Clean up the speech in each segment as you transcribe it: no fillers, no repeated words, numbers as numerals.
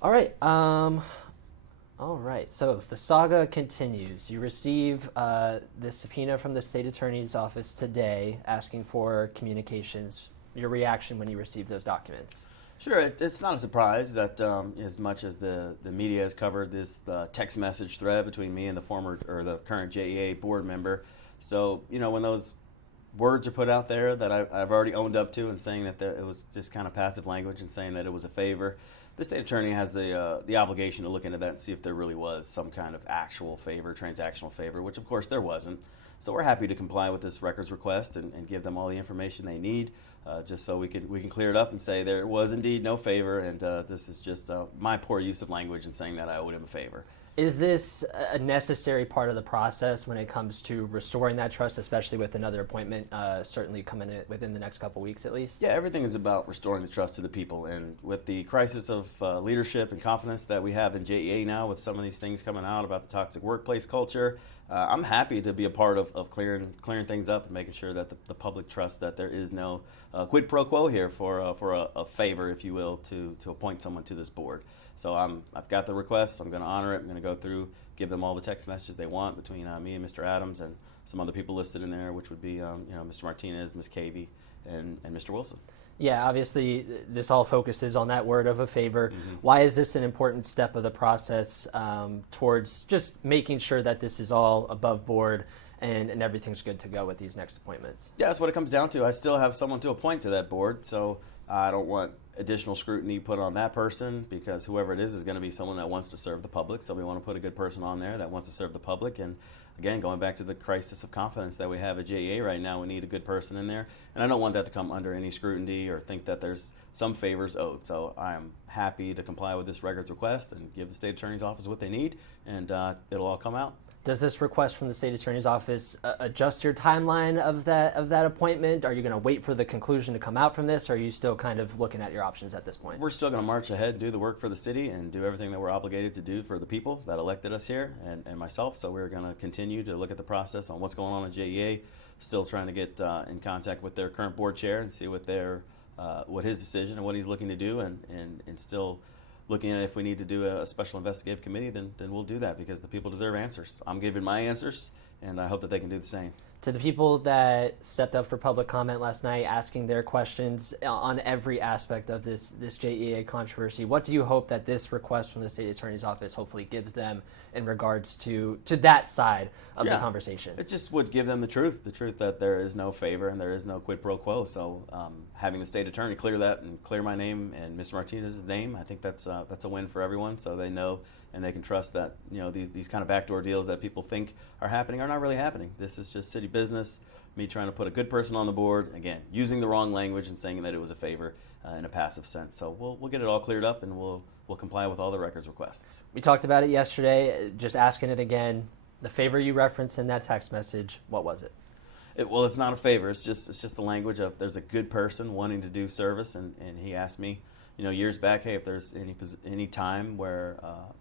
All right. All right. So the saga continues. You receive this subpoena from the state attorney's office today, asking for communications. Your reaction when you receive those documents? Sure, it's not a surprise that as much as the media has covered this text message thread between me and the former or the current JEA board member. So when those words are put out there that I've already owned up to and saying that it was just kind of passive language and saying that it was a favor, the state attorney has the obligation to look into that and see if there really was some kind of actual favor, transactional favor, which of course there wasn't. So we're happy to comply with this records request and give them all the information they need, just so we can clear it up and say there was indeed no favor, and this is just my poor use of language in saying that I owed him a favor. Is this a necessary part of the process when it comes to restoring that trust, especially with another appointment certainly coming in within the next couple weeks at least? Yeah, everything is about restoring the trust to the people. And with the crisis of leadership and confidence that we have in JEA now, with some of these things coming out about the toxic workplace culture, I'm happy to be a part of clearing things up and making sure that the public trusts that there is no quid pro quo here for a favor, if you will, to appoint someone to this board. So I've got the request. I'm going to honor it. I'm going to go through, give them all the text messages they want between me and Mr. Adams and some other people listed in there, which would be Mr. Martinez, Ms. Cavey, and Mr. Wilson. Yeah, obviously this all focuses on that word of a favor. Mm-hmm. Why is this an important step of the process towards just making sure that this is all above board and everything's good to go with these next appointments? Yeah, that's what it comes down to. I still have someone to appoint to that board, so I don't want additional scrutiny put on that person, because whoever it is going to be someone that wants to serve the public. So we want to put a good person on there that wants to serve the public. And again, going back to the crisis of confidence that we have at JEA right now, we need a good person in there. And I don't want that to come under any scrutiny or think that there's some favors owed. So I am happy to comply with this records request and give the state attorney's office what they need, and it'll all come out. Does this request from the state attorney's office adjust your timeline of that appointment? Are you going to wait for the conclusion to come out from this, or are you still kind of looking at your options at this point? We're still going to march ahead and do the work for the city and do everything that we're obligated to do for the people that elected us here and myself. So we're going to continue to look at the process on what's going on at JEA. Still trying to get in contact with their current board chair and see what his decision and what he's looking to do, and still looking at if we need to do a special investigative committee, then we'll do that, because the people deserve answers. I'm giving my answers, and I hope that they can do the same. To the people that stepped up for public comment last night, asking their questions on every aspect of this JEA controversy, what do you hope that this request from the state attorney's office hopefully gives them in regards to that side of the conversation? It just would give them the truth that there is no favor and there is no quid pro quo. So having the state attorney clear that and clear my name and Mr. Martinez's name, I think that's a win for everyone, so they know and they can trust that these kind of backdoor deals that people think are happening are not really happening. This is just city business, me trying to put a good person on the board, again, using the wrong language and saying that it was a favor in a passive sense. So we'll get it all cleared up, and we'll comply with all the records requests. We talked about it yesterday, just asking it again. The favor you referenced in that text message, what was it? Well, it's not a favor. It's just the language of there's a good person wanting to do service, and he asked me, years back, hey, if there's any time where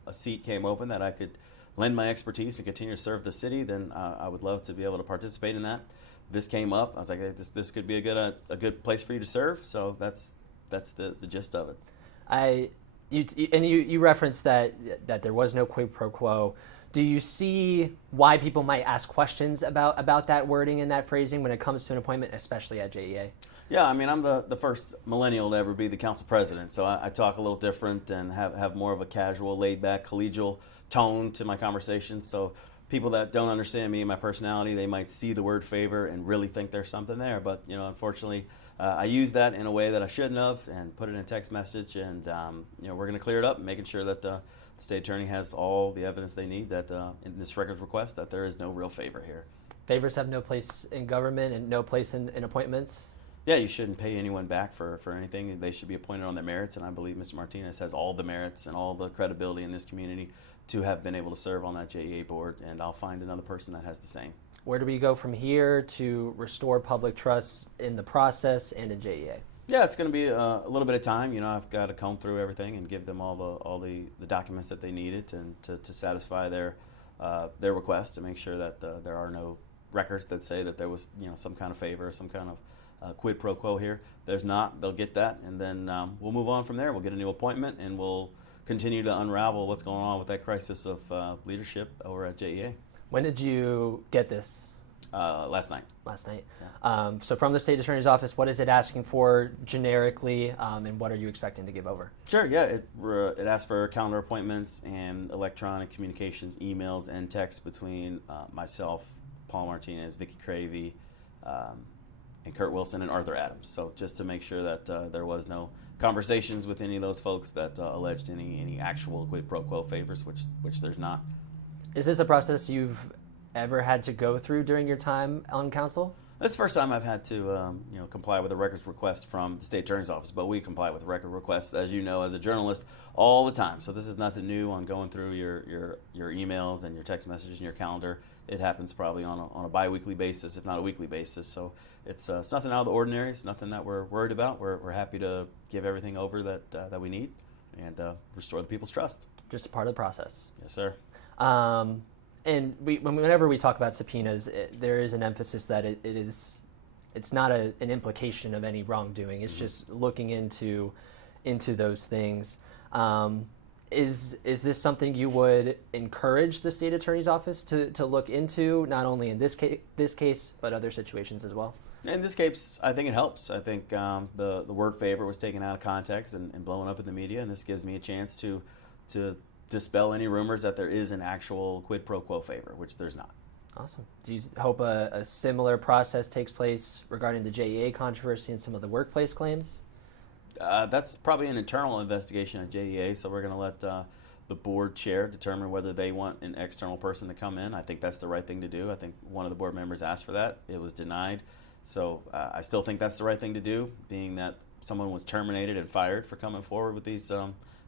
a seat came open that I could lend my expertise and continue to serve the city, then I would love to be able to participate in that. This came up. I was like, hey, this could be a good place for you to serve. So that's the gist of it. You referenced that there was no quid pro quo. Do you see why people might ask questions about that wording and that phrasing when it comes to an appointment, especially at JEA? Yeah, I mean, I'm the first millennial to ever be the council president, so I talk a little different and have more of a casual, laid-back, collegial tone to my conversations. So people that don't understand me and my personality, they might see the word favor and really think there's something there. But unfortunately, I use that in a way that I shouldn't have and put it in a text message. And we're going to clear it up, making sure that the state attorney has all the evidence they need that in this records request that there is no real favor here. Favors have no place in government and no place in appointments? Yeah, you shouldn't pay anyone back for anything. They should be appointed on their merits, and I believe Mr. Martinez has all the merits and all the credibility in this community to have been able to serve on that JEA board, and I'll find another person that has the same. Where do we go from here to restore public trust in the process and in JEA? Yeah, it's going to be a little bit of time. I've got to comb through everything and give them all the documents that they needed to satisfy their request, to make sure that there are no records that say that there was some kind of favor, some kind of quid pro quo here. There's not. They'll get that, and then we'll move on from there. We'll get a new appointment, and we'll continue to unravel what's going on with that crisis of leadership over at JEA. When did you get this? Last night. Last night. Yeah. So from the state attorney's office, what is it asking for generically, and what are you expecting to give over? Sure, yeah. It asks for calendar appointments and electronic communications, emails, and texts between myself, Paul Martinez, Vicky Cravey, and Kurt Wilson and Arthur Adams. So just to make sure that there was no conversations with any of those folks that alleged any actual quid pro quo favors, which there's not. Is this a process you've ever had to go through during your time on council? This is the first time I've had to comply with a records request from the state attorney's office, but we comply with record requests, as you know, as a journalist, all the time. So this is nothing new on going through your emails and your text messages and your calendar. It happens probably on a bi-weekly basis, if not a weekly basis. So it's nothing out of the ordinary. It's nothing that we're worried about. We're happy to give everything over that we need and restore the people's trust. Just a part of the process. Yes, sir. And whenever we talk about subpoenas, there is an emphasis that it's not an implication of any wrongdoing. It's just looking into those things. Is this something you would encourage the state attorney's office to look into, not only in this case, but other situations as well? In this case, I think it helps. I think the word favor was taken out of context and blown up in the media, and this gives me a chance to dispel any rumors that there is an actual quid pro quo favor, which there's not. Awesome. Do you hope a similar process takes place regarding the JEA controversy and some of the workplace claims? That's probably an internal investigation at JEA, so we're going to let the board chair determine whether they want an external person to come in. I think that's the right thing to do. I think one of the board members asked for that. It was denied. So I still think that's the right thing to do, being that someone was terminated and fired for coming forward with these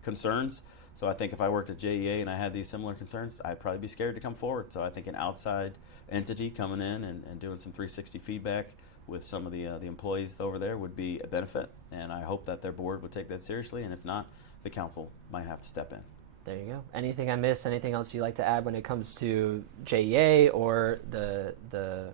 concerns. So I think if I worked at JEA and I had these similar concerns, I'd probably be scared to come forward. So I think an outside entity coming in and doing some 360 feedback with some of the employees over there would be a benefit. And I hope that their board would take that seriously. And if not, the council might have to step in. There you go. Anything I missed? Anything else you'd like to add when it comes to JEA or the